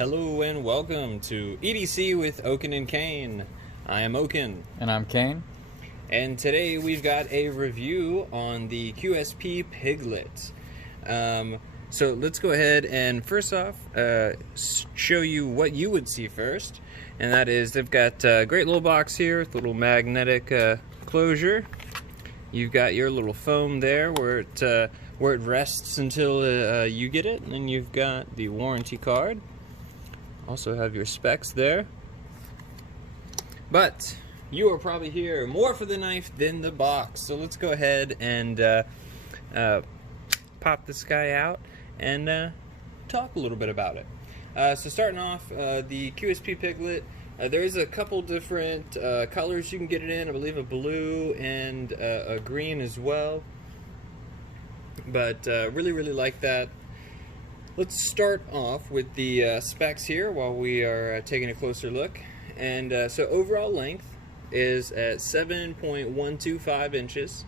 Hello and welcome to EDC with Oaken and Kane. I am Oaken. And I'm Kane. And today we've got a review on the QSP Piglet. So let's go ahead and first off show you what you would see first. And that is they've got a great little box here with a little magnetic closure. You've got your little foam there where it rests until you get it. And then you've got the warranty card. Also have your specs there. But you are probably here more for the knife than the box. So let's go ahead and pop this guy out and talk a little bit about it. So starting off, the QSP Piglet, there is a couple different colors you can get it in. I believe a blue and a green as well. But really like that. Let's start off with the specs here while we are taking a closer look. And so overall length is at 7.125 inches.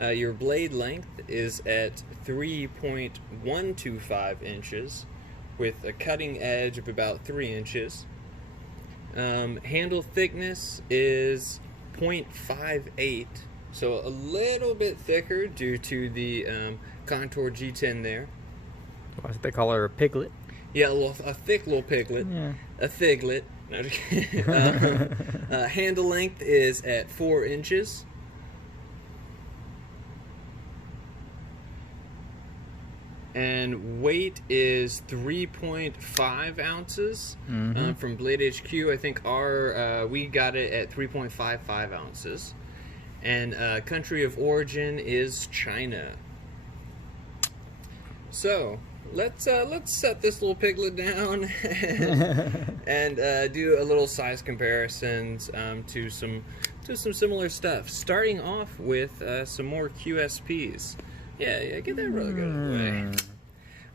Your blade length is at 3.125 inches with a cutting edge of about 3 inches. Handle thickness is 0.58, so a little bit thicker due to the Contour G10 there. They call her a piglet. Yeah, a thick little piglet. Yeah. A thiglet. No, handle length is at 4 inches. And weight is 3.5 ounces. From Blade HQ. I think we got it at 3.55 ounces. And country of origin is China. So let's set this little piglet down and do a little size comparisons to some similar stuff. Starting off with some more QSPs. Yeah, get that really good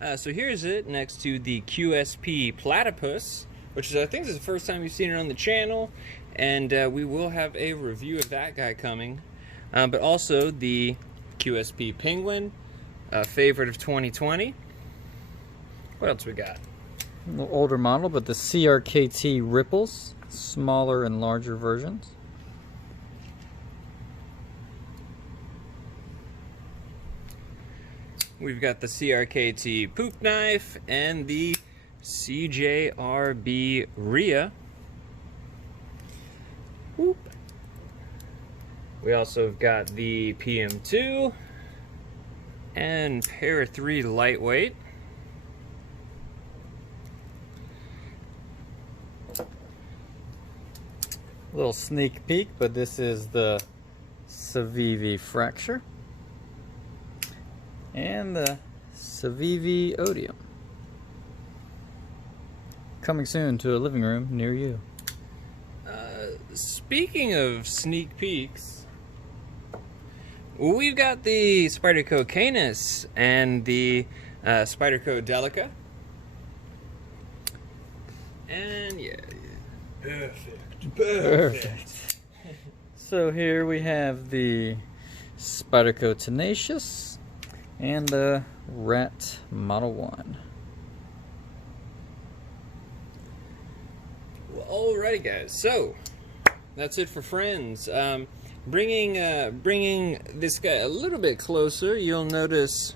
away. So here's it next to the QSP Platypus, which is I think this is the first time you've seen it on the channel, and we will have a review of that guy coming. But also the QSP Penguin, favorite of 2020. What else we got? A little older model, but the CRKT Ripples, smaller and larger versions. We've got the CRKT Poop Knife and the CJRB Rhea. Whoop. We also have got the PM2 and Para 3 Lightweight. Little sneak peek, but this is the Civivi Fracture and the Civivi Odium. Coming soon to a living room near you. Speaking of sneak peeks, we've got the Spyderco Canis and the Spyderco Delica. And yeah, perfect. So here we have the Spyderco Tenacious and the Rat Model 1. Well, alrighty guys, so that's it for friends. Bringing this guy a little bit closer, you'll notice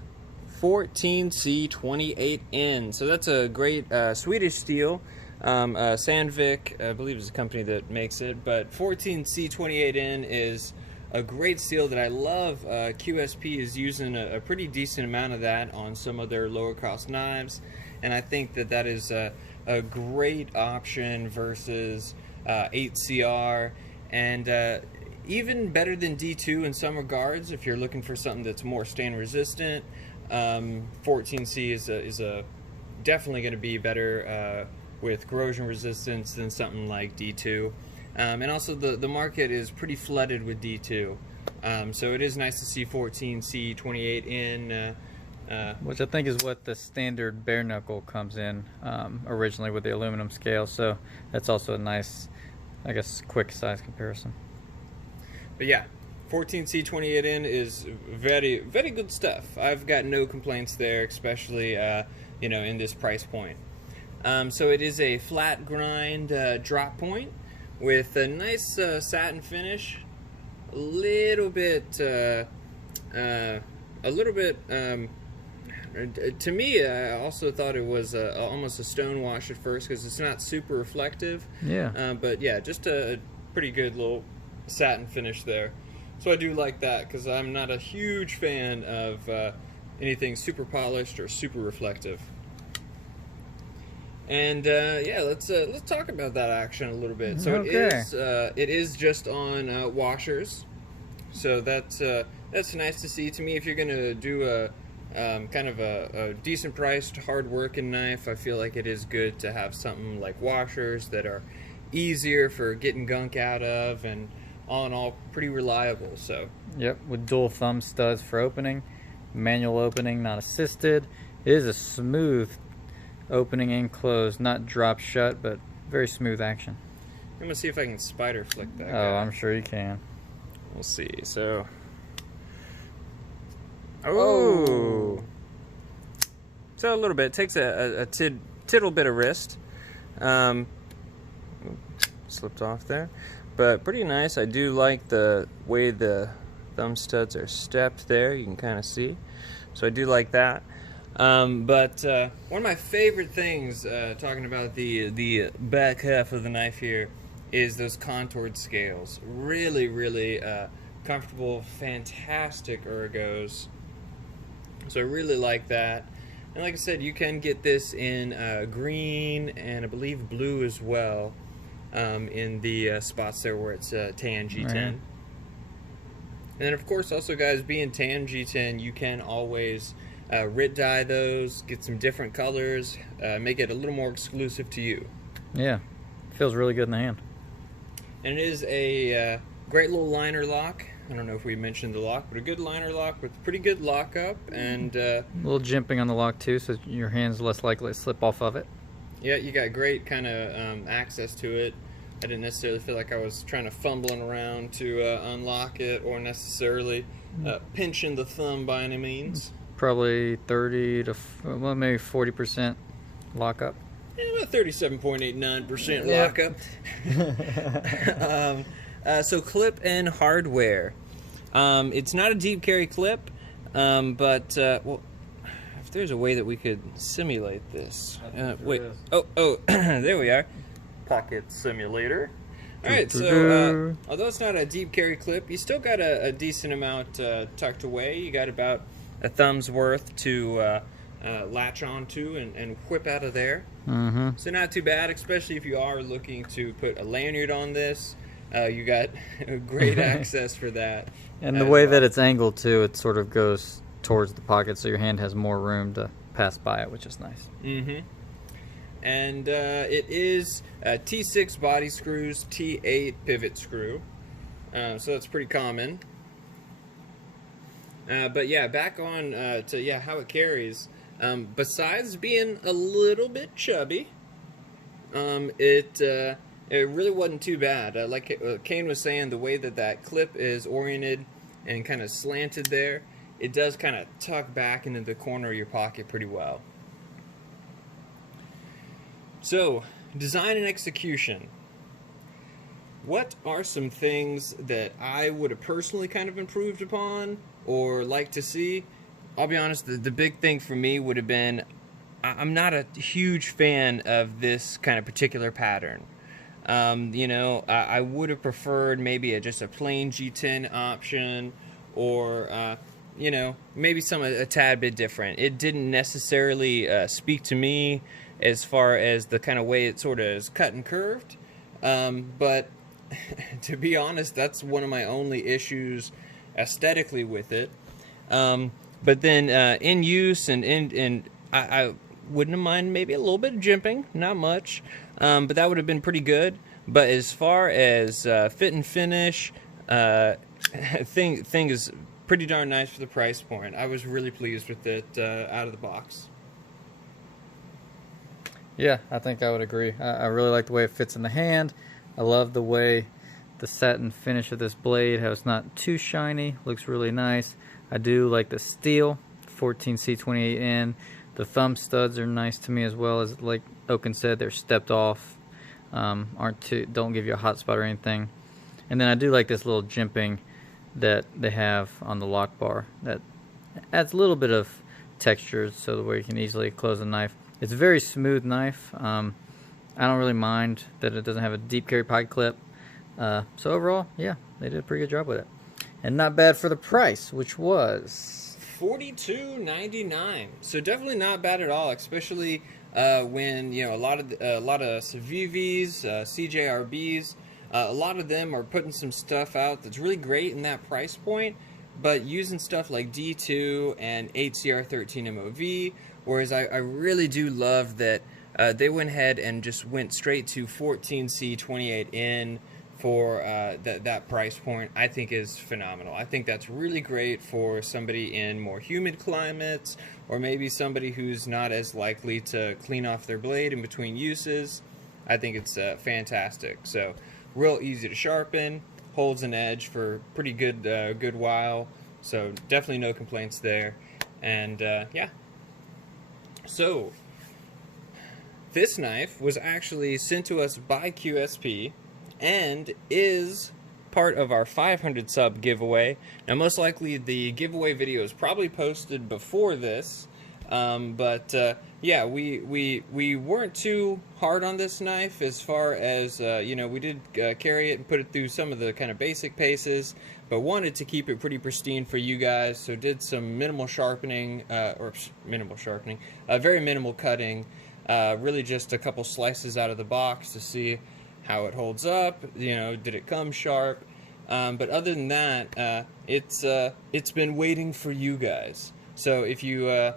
14C28N. So that's a great Swedish steel. Sandvik, I believe, is the company that makes it, but 14C28N is a great steel that I love. QSP is using a pretty decent amount of that on some of their lower cost knives, and I think that is a great option versus 8CR, and even better than D2 in some regards if you're looking for something that's more stain resistant. 14C is definitely going to be better with corrosion resistance than something like D2. And also the market is pretty flooded with D2. So it is nice to see 14C28N. Which I think is what the standard bare knuckle comes in originally with the aluminum scale. So that's also a nice, I guess, quick size comparison. But yeah, 14C28N is very, very good stuff. I've got no complaints there, especially in this price point. So it is a flat grind drop point with a nice satin finish. A little bit, to me, I also thought it was almost a stone wash at first because it's not super reflective. Yeah. But yeah, just a pretty good little satin finish there. So I do like that because I'm not a huge fan of anything super polished or super reflective. And yeah, let's talk about that action a little bit. So it is just on washers. So that's nice to see. To me, if you're gonna do a kind of a decent priced, hard working knife, I feel like it is good to have something like washers that are easier for getting gunk out of, and all in all pretty reliable. So yep, with dual thumb studs for opening, manual opening, not assisted. It is a smooth opening and close, not drop shut, but very smooth action. I'm gonna see if I can spider flick that. Oh, I'm sure you can. We'll see. So, oh, so a little bit. It takes a tittle bit of wrist. Slipped off there, but pretty nice. I do like the way the thumb studs are stepped there. You can kind of see. So I do like that. But one of my favorite things, talking about the back half of the knife here, is those contoured scales. Really, really comfortable, fantastic ergos. So I really like that. And like I said, you can get this in green and I believe blue as well, in the spots there where it's tan G10. Right. And then of course also, guys, being tan G10, you can always writ dye those, get some different colors, make it a little more exclusive to you. Yeah, feels really good in the hand. And it is a great little liner lock. I don't know if we mentioned the lock, but a good liner lock with pretty good lockup, and a little jimping on the lock too, so your hand's less likely to slip off of it. Yeah, you got great kind of access to it. I didn't necessarily feel like I was trying to fumbling around to unlock it, or necessarily pinching the thumb by any means. Probably 30 to well, maybe 40% lockup. Yeah, about 37.89% lockup. So clip and hardware. It's not a deep carry clip, but well, if there's a way that we could simulate this. Wait. Oh, there we are. Pocket simulator. All right, so although it's not a deep carry clip, you still got a decent amount tucked away. You got about a thumb's worth to latch onto and whip out of there. Mm-hmm. So not too bad, especially if you are looking to put a lanyard on this. You got great access for that. And the way that it's angled too, it sort of goes towards the pocket, so your hand has more room to pass by it, which is nice. Mm-hmm. And it is T6 body screws, T8 pivot screw. So that's pretty common. But yeah, back on to how it carries. Besides being a little bit chubby, it really wasn't too bad. Like Kane was saying, the way that clip is oriented and kind of slanted there, it does kind of tuck back into the corner of your pocket pretty well. So, design and execution. What are some things that I would have personally kind of improved upon or like to see? I'll be honest, the big thing for me would have been, I'm not a huge fan of this kind of particular pattern. I would have preferred maybe just a plain G10 option, or maybe a tad bit different. It didn't necessarily speak to me as far as the kind of way it sort of is cut and curved, but to be honest, that's one of my only issues aesthetically with it. But then in use and I wouldn't have minded maybe a little bit of jimping, not much, but that would have been pretty good. But as far as fit and finish, thing is pretty darn nice for the price point. I was really pleased with it out of the box. Yeah, I think I would agree. I really like the way it fits in the hand. I love the way the satin finish of this blade, how it's not too shiny, looks really nice. I do like the steel, 14C28N, The thumb studs are nice to me as well, as like Oaken said, they're stepped off, don't give you a hot spot or anything. And then I do like this little jimping that they have on the lock bar that adds a little bit of texture so that way you can easily close the knife. It's a very smooth knife. I don't really mind that it doesn't have a deep carry pocket clip. So overall, yeah, they did a pretty good job with it. And not bad for the price, which was $42.99. So definitely not bad at all, especially when a lot of Civivs, CJRBs, a lot of them are putting some stuff out that's really great in that price point, but using stuff like D2 and HCR13 MOV. Whereas I really do love that they went ahead and just went straight to 14C28N for that price point. I think is phenomenal. I think that's really great for somebody in more humid climates, or maybe somebody who's not as likely to clean off their blade in between uses. I think it's fantastic. So real easy to sharpen, holds an edge for pretty good while. So definitely no complaints there. And yeah. So this knife was actually sent to us by QSP and is part of our 500 sub giveaway. Now most likely the giveaway video is probably posted before this, but yeah, we weren't too hard on this knife as far as we did carry it and put it through some of the kind of basic paces, but wanted to keep it pretty pristine for you guys, so did some minimal sharpening, very minimal cutting, really just a couple slices out of the box to see how it holds up, did it come sharp, but other than that, it's been waiting for you guys. So if you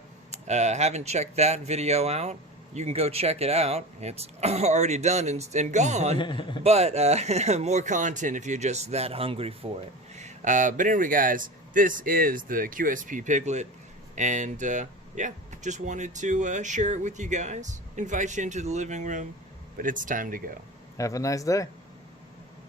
haven't checked that video out, you can go check it out. It's already done and gone, but more content if you're just that hungry for it. But anyway, guys, this is the QSP Piglet, and yeah, just wanted to share it with you guys, invite you into the living room, but it's time to go. Have a nice day.